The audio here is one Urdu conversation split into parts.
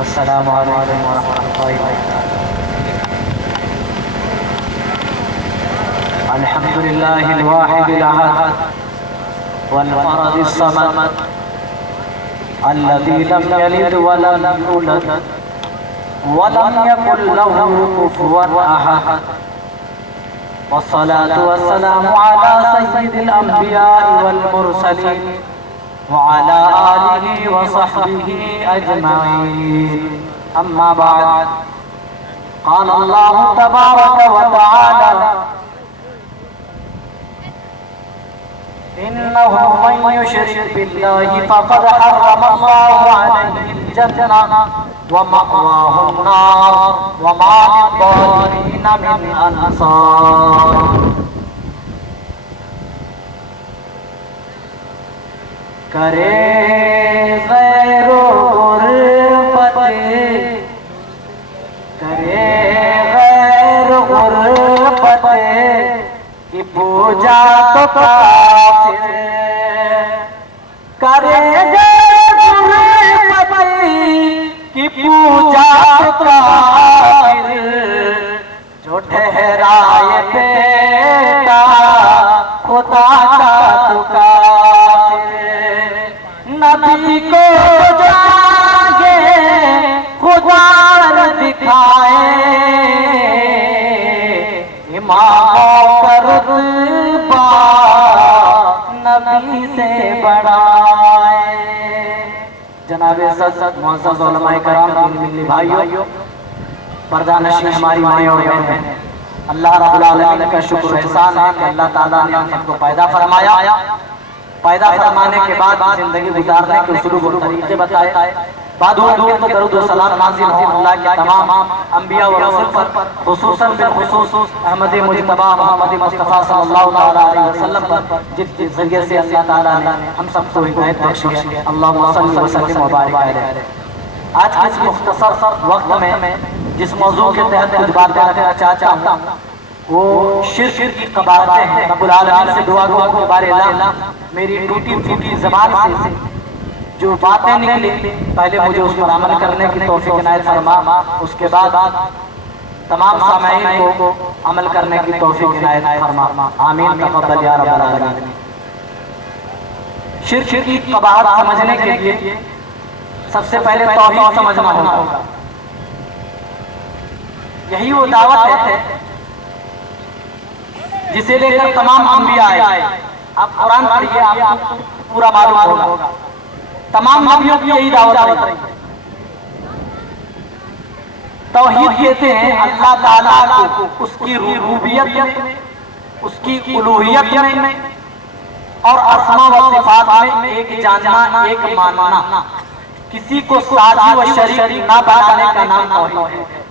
السلام علیکم ورحمۃ اللہ وبرکاتہ۔ الحمد للہ الواحد الاحد والفرد الصمد الذي لم يلد ولم يولد ولم يكن له كفوا احد، والصلاة والسلام على سيد الأنبياء والمرسلين وعلى آله وصحبه أجمعين، أما بعد، قال الله تبارك وتعالى: إنه من يشرك بالله فقد حرم الله عليه الجنة ومأواه النار وما للظالمين من أنصار۔ کرے غیر غربت، کرے غیر غربت کی پوجا تو کافر، کرے غیر غربت کی پوجا تو کافر، جو ٹھہرائے بیٹا خدا کا تو کافر، نبی کو جاگے خدا دکھائے، اماموں کا رتبہ نبی سے بڑھائے۔ جناب سید معزز علماء کرام، ملی بھائیوں، پردہ نشین ہماری مائیں اور بہنیں، اللہ رب العالمین کا شکر احسان ہے کہ اللہ تعالیٰ نے ہم کو پیدا فرمایا، پیدا فرمانے کے بعد زندگی گزارنے کے اسلوب اور طریقے بتائے، بعد ان کے تو درود و سلام نازل ہوں اللہ کے تمام انبیاء و رسول پر، خصوصاً بالخصوص احمد مجتبی محمد مصطفیٰ صلی اللہ علیہ وسلم پر، جس کے ذریعے سے اللہ تعالیٰ نے ہم سب کو ہدایت بخشی ہے۔ اللہم صلی وسلم وبارک علیہ۔ آج کے اس مختصر وقت میں جس موضوع کے تحت کچھ باتیں رکھنا چاہتا ہوں وہ شرک کی قباحتیں ہیں۔ رب العالمین سے دعا گو کہ بارے اللہ میری ٹوٹی پھوٹی زبان سے جو باتیں نکلی پہلے مجھے اس پر عمل کرنے کی توفیق عنایت فرما، اس کے بعد تمام سامعین کو عمل کرنے کی توفیق عنایت فرما، آمین تقبل یا رب العالمین۔ شرک کی قباحت سمجھنے کے لیے سب سے پہلے توحید سمجھنا ہوگا۔ یہی وہ دعوت ہے جسے لے کر تمام انبیاء آئے۔ آپ قرآن پڑھیے، آپ کو پورا معلوم ہوگا، تمام نبیوں کی یہی دعوت رہی۔ توحید کہتے ہیں اللہ تعالیٰ کو اس کی ربوبیت میں، اس کی الوہیت میں اور اسماء و صفات میں ایک جاننا، ایک ماننا، کسی کو ساجی و شریک نہ بنانے کا نام توحید ہے۔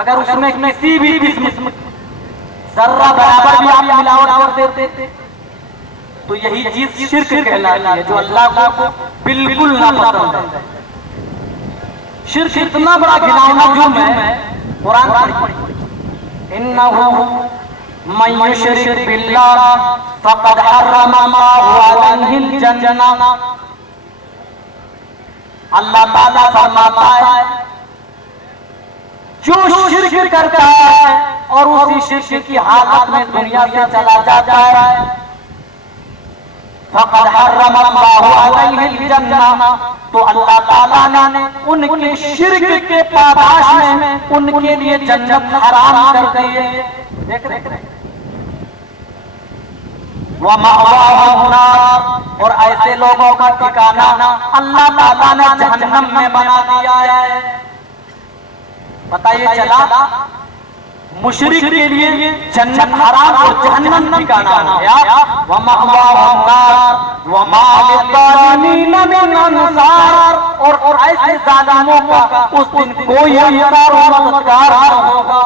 اگر اس میں کسی بھی قسم ذرہ برابر بھی آپ ملاوٹ کر دیتے تو یہی چیز شرک کہلاتی ہے، جو اللہ کو بالکل ناپسند ہے۔ شرک اتنا بڑا گھناؤنا جرم ہے، قرآن پڑھیے، انہ من یشرک باللہ فقد حرم اللہ علیہ الجنہ۔ اللہ تعالیٰ فرماتا ہے جو شرک کرتا ہے اور اسی شرک کی حالت میں دنیا سے چلا جاتا ہے، فقد حرم اللہ علیہ الجنہ، تو اللہ تعالیٰ نے ان کے شرک کے پاداش میں ان کے لیے جنت حرام کر دی ہے۔ دیکھ رہے ہیں، وَمَأْوَاهُ النَّارُ، اور ایسے لوگوں کا ٹھکانہ اللہ تعالیٰ نے جہنم میں بنا دیا ہے۔ پتہ یہ چلا مشرک کے لیے جنت حرام اور جہنم ٹھکانہ ہو گیا۔ وَمَأْوَاهُ النَّارُ وَمَا لِلظَّالِمِينَ مِنْ أَنصَارٍ، اور ایسے ظالموں کا اس دن کوئی انصار و مددگار نہ ہوگا،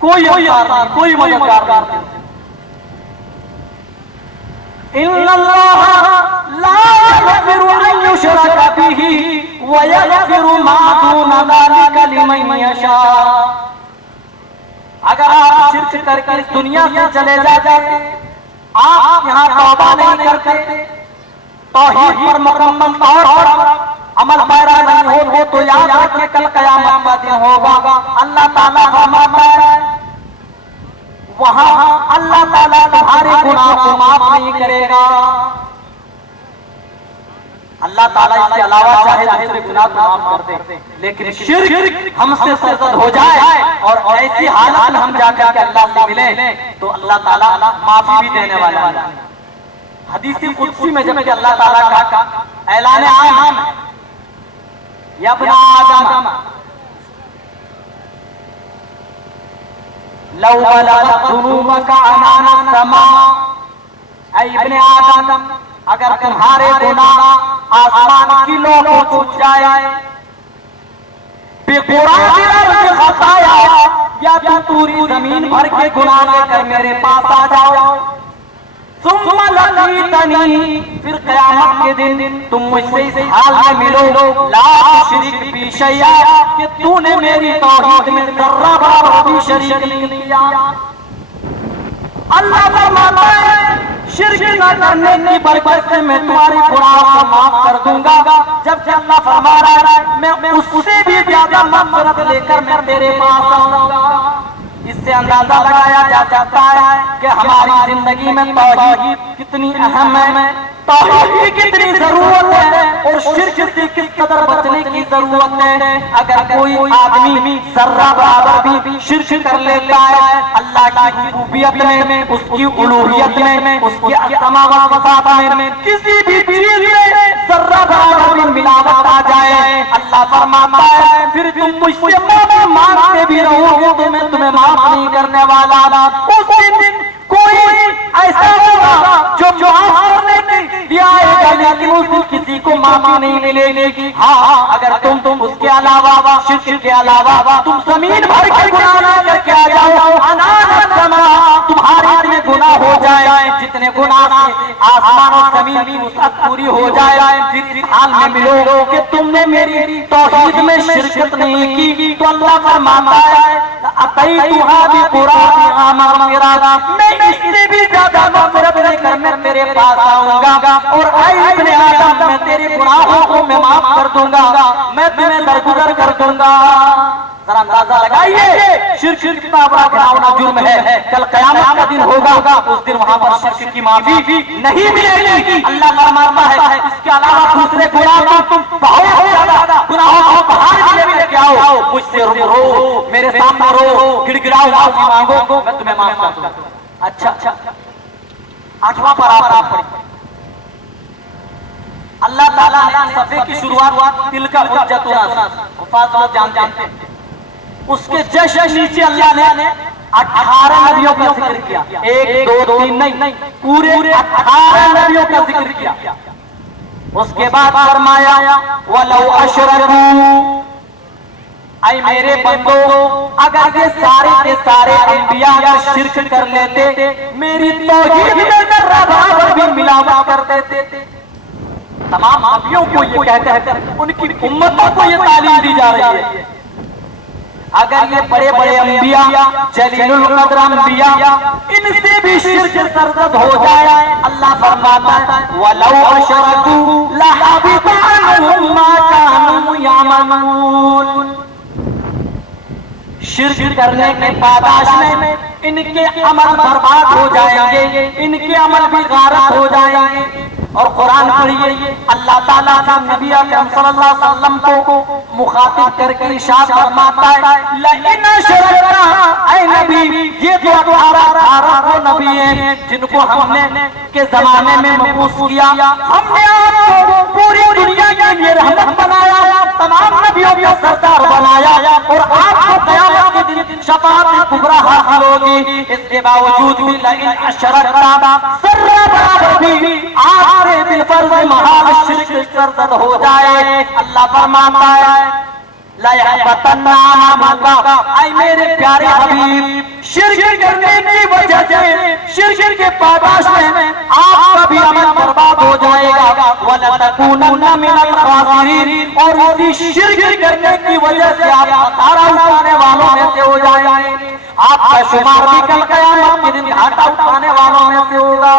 کوئی انصار، کوئی مددگار نہیں۔ إِنَّ اللَّهَ لَا يَغْفِرُ أَن يُشْرَكَ بِهِ وَيَغْفِرُ مَا دُونَ ذَلِكَ لِمَن يَشَاءُ۔ اگر آپ شرک کر کے اس دنیا سے چلے جاتے، آپ یہاں توبہ نہیں کرتے، توحید پر مکمل طور پر عمل پیرا نہیں ہو تو یاد رکھے کل قیامت کا دن ہوگا. اللہ تعالیٰ فرماتا ہے وہاں اللہ تعالیٰ تمہارے گناہ کو معاف نہیں کرے گا. اللہ تعالیٰ اس کے علاوہ چاہے دوسرے گناہ کو معاف کر دے، لیکن شرک ہم سے سرزد ہو جائے اور ایسی حالت میں ہم جا کر کے اللہ سے ملیں تو اللہ تعالیٰ معافی بھی دینے والا ہے. حدیث قدسی میں جب کہ اللہ تعالیٰ کا اعلان عام ہے یا ابن آدم لو بلغت ذنوبك عنان السماء، اے ابن آدم اگر تمہارے گناہ آسمان کی لو کو چھو جائے، بقراب الارض خطایا، یا تو پوری زمین بھر کے گناہ لے کر میرے پاس آ جاؤ، ثم لقیتنی، پھر قیامت کے دن تم مجھ سے اس حال میں ملو، لا تشرک بی شیئا، کہ تو نے میری توحید میں ذرہ برابر بھی شریک نہیں کیا. اللہ فرماتا ہے شرک نہ کرنے کی برکت سے میں تمہاری گناہوں کو معاف کر دوں گا. جب اللہ فرما رہا ہے میں اس سے بھی زیادہ مغفرت لے کر میں تیرے پاس آؤں گا. اس سے اندازہ لگایا جا سکتا ہے کہ ہماری زندگی میں توحید کتنی اہم ہے، توحید کی کتنی ضرورت ہے اور شرک سے کس قدر بچنے کی ضرورت ہے. اگر کوئی آدمی ذرہ برابر بھی شرک کر لیتا ہے اللہ کی ربوبیت میں، اس کی الوہیت میں، اس کی اسماء و صفات میں، کسی بھی چیز میں ذرہ برابر بھی ملاوٹ آ جائے، اللہ فرماتا ہے پھر تم مجھ سے معافی مانگتے بھی رہو گے تو میں تمہیں معاف نہیں کرنے والا. اس دن کوئی ایسا ہوگا جو معاف کرنے کے لیے آئے گا لیکن اس دن کسی کو معافی نہیں ملے گی. ہاں اگر تم اس کے علاوہ شرک کے علاوہ تم زمین بھر کے گناہ نہ کر کے آ جاؤ، عنان السماء، تمہارے اتنے گناہ ہو جائے جتنے گناہ سے آسمان اور زمین کی وسعت پوری ہو جائے، پھر اس حال میں ملو کہ تم نے میری توحید میں شرکت نہیں کی تو اللہ فرماتا ہے اتیتھا بقرابها مغفرۃ، میں اس سے بھی زیادہ مغفرت لے کر میں تیرے پاس آؤں گا اور اے ابن آدم میں تیرے گناہوں کو میں معاف کر دوں گا، میں تمہیں درگزر کر دوں گا. ذرا اندازہ لگائیے شرک کتنا بڑا گناہ جرم ہے. کل قیامت کا دن ہوگا، اس دن وہاں پر شرک کی معافی نہیں ملے گی. اللہ فرماتا ہے اس کے علاوہ دوسرے گناہ تم بہت زیادہ گناہوں کو باہر کے لیے لے کے آؤ، مجھ سے رو، میرے سامنے رو، گڑ گڑاؤ، معافی مانگو، میں تمہیں معاف کر دوں گا. اچھا 8واں پارہ پڑھیں. اللہ تعالیٰ نے صفحے کی شروعات دل کا حجتنا، حفاظ لوگ جانتے ہیں، اس کے جشن نیچے اللہ نے 18 نبیوں کا ذکر کیا. 1 2 3 نہیں، پورے 18 نبیوں کا ذکر کیا. اس کے بعد فرمایا وَلَوْ أَشْرَكُوا، اے میرے بندو اگر یہ سارے کے سارے انبیاء کا شرک کر لیتے، میری توحید میں ذرہ برابر بھی ملاوٹ کر دیتے. تمام نبیوں کو یہ کہتے ہیں، ان کی امتوں کو یہ تعلیم دی جا رہی ہے. اگر یہ بڑے بڑے انبیاء، جلیل القدر انبیاء، ان سے بھی شرک سرزد ہو جائے، اللہ فرماتا ہے وَلَوْ أَشْرَكُوا لَحَبِطَ عَنْهُمْ مَا كَانُوا يَعْمَلُونَ. شرک کرنے کے پاداش میں ان کے عمل برباد ہو جائیں گے، ان کے عمل بھی غارت ہو جائیں گے. اور قرآن پڑھیے اللہ تعالیٰ کا نبی اکرم صلی اللہ علیہ وسلم کو مخاطب کر کے ارشاد فرماتا ہے لئن اشرکت، اے نبی یہ تو 18 وہ نبی ہیں جن کو ہم نے کے زمانے میں مبعوث کیا، ہم نے آپ کو پوری دنیا کے لیے رحمت بنایا، تمام نبیوں کا سردار بنایا اور آپ کو قیامت کے دن شفاعت کبریٰ حاصل ہوگی. اس کے باوجود بھی لئن اشرکت، ذرہ برابر بھی آپ بالفرض محال شرک سرزد ہو جائے، اللہ فرماتا ہے لَيَحْبَطَنَّ عَمَلُكَ، اے میرے پیارے حبیب شرک کرنے کی وجہ سے شرک کے پاداش میں آپ کا بھی عمل برباد ہو جائے گا. وَلَتَكُونَنَّ مِنَ الْخَاسِرِينَ، اور اسی شرک کرنے کی وجہ سے آپ خسارہ اٹھانے والوں میں سے ہو جائیں گے. آپ کا شمار بھی کل قیامت کے دن گھاٹا اٹھانے والوں میں سے ہوگا.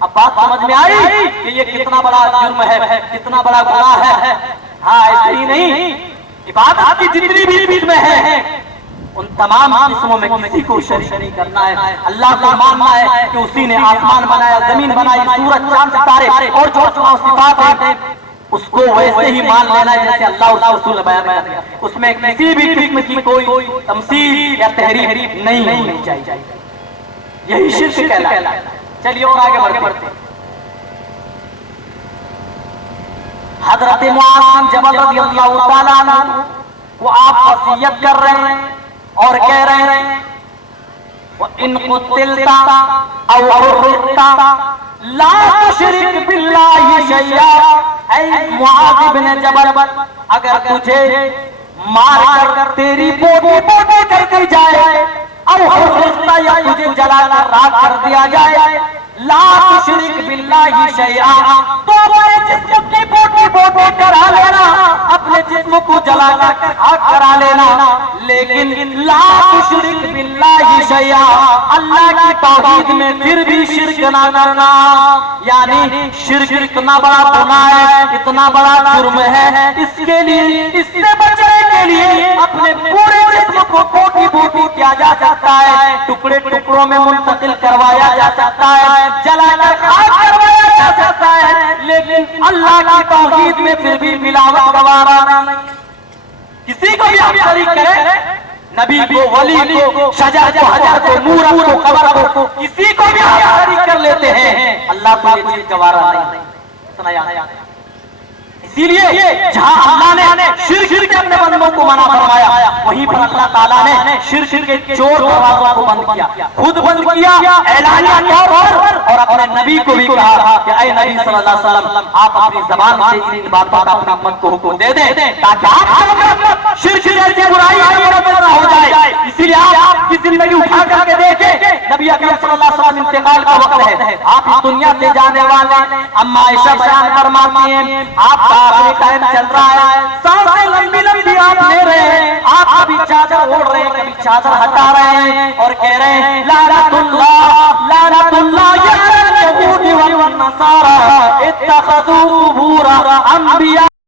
اب بات سمجھ میں آئی کہ یہ کتنا بڑا جرم ہے، کتنا بڑا گناہ ہے؟ ہاں ایسے ہی نہیں، عبادت کی جتنی بھی قسمیں ہیں ان تمام قسموں میں کسی کو شریک نہیں کرنا ہے، اللہ کو ماننا ہے کہ اسی نے آسمان بنایا، زمین بنائی، سورج چاند ستارے اور جو صفات ہیں اس کو ویسے ہی مان لینا ہے جیسے اللہ اور رسول نے بیان کیا، اس میں کسی بھی قسم کی کوئی تمثیل یا تحریف نہیں ہونی چاہیے، یہی شرک کہلاتا ہے۔ چلیے اور آگے بڑھتے ہیں۔ حضرت معاذ بن جبل رضی اللہ تعالیٰ عنہ وہ آپ وصیت کر رہے ہیں اور کہہ رہے ہیں وَإِن قُتِلْتَ أَوْ حُرِّقْتَ لَا تُشْرِكْ بِاللَّهِ شَيْئًا، اے معاذ بن جبل اگر تجھے مار کر تیری بوٹی کر دی جائے، او حرقت یا تجھے جلا کر راکھ کر دیا جائے، لا تشرک باللہ شیئا، تو اپنے جسم کی بوٹی کرا لینا، اپنے جسم کو جلا کر آگ کرا لینا، لیکن لا تشرک باللہ شیئا، اللہ کی توحید میں پھر بھی شرک نہ کرنا۔ یعنی شرک اتنا بڑا گناہ ہے، اتنا بڑا جرم ہے، اس کے لیے، اس سے بچنے کے لیے اپنے پورے جسم کو بوٹی کیا جا سکتا ہے، ٹکڑے ٹکڑوں میں منتقل کروایا جا سکتا ہے، جلا کر خاک کروایا جا سکتا ہے، لیکن اللہ کی توحید میں پھر بھی ملاوٹ گوارا نہیں۔ کسی کو بھی آپ شریک کریں، نبی کو، ولی کو، شجر کو، حجر کو، نور کو، قبر کو، کسی کو بھی آپ شریک کر لیتے ہیں، اللہ کو یہ چیز گوارا نہیں۔ اتنا یاد ہے۔ اسی لیے جہاں اللہ نے شرک کے اپنے بندوں کو منع فرمایا، وہیں پر اللہ تعالیٰ نے شرک کے چور دروازوں کو بند کیا، خود بند کیا اعلانیہ طور پر، اور اپنے نبی کو بھی کہا کہ اے نبی صلی اللہ علیہ وسلم آپ اپنی زبان سے ان باتوں کا اپنی امت کو حکم دے دیں تاکہ آپ شرک جیسی برائی نہ ہو جائے۔ اسی لیے آپ کی زندگی اٹھا کر کے دیکھیں، نبی اکرم صلی اللہ علیہ وسلم انتقال کا وقت ہے، آپ اس دنیا سے جانے والے، اما عائشہ بیان فرماتی ہیں آپ کا آخری ٹائم چل رہا ہے، سانسیں لمبی لمبی آپ لے رہے ہیں، آپ کبھی چادر اوڑھ رہے ہیں، کبھی چادر ہٹا رہے ہیں اور کہہ رہے ہیں لعنت اللہ یا اليهود والنصارى اتخذوا قبور انبیاء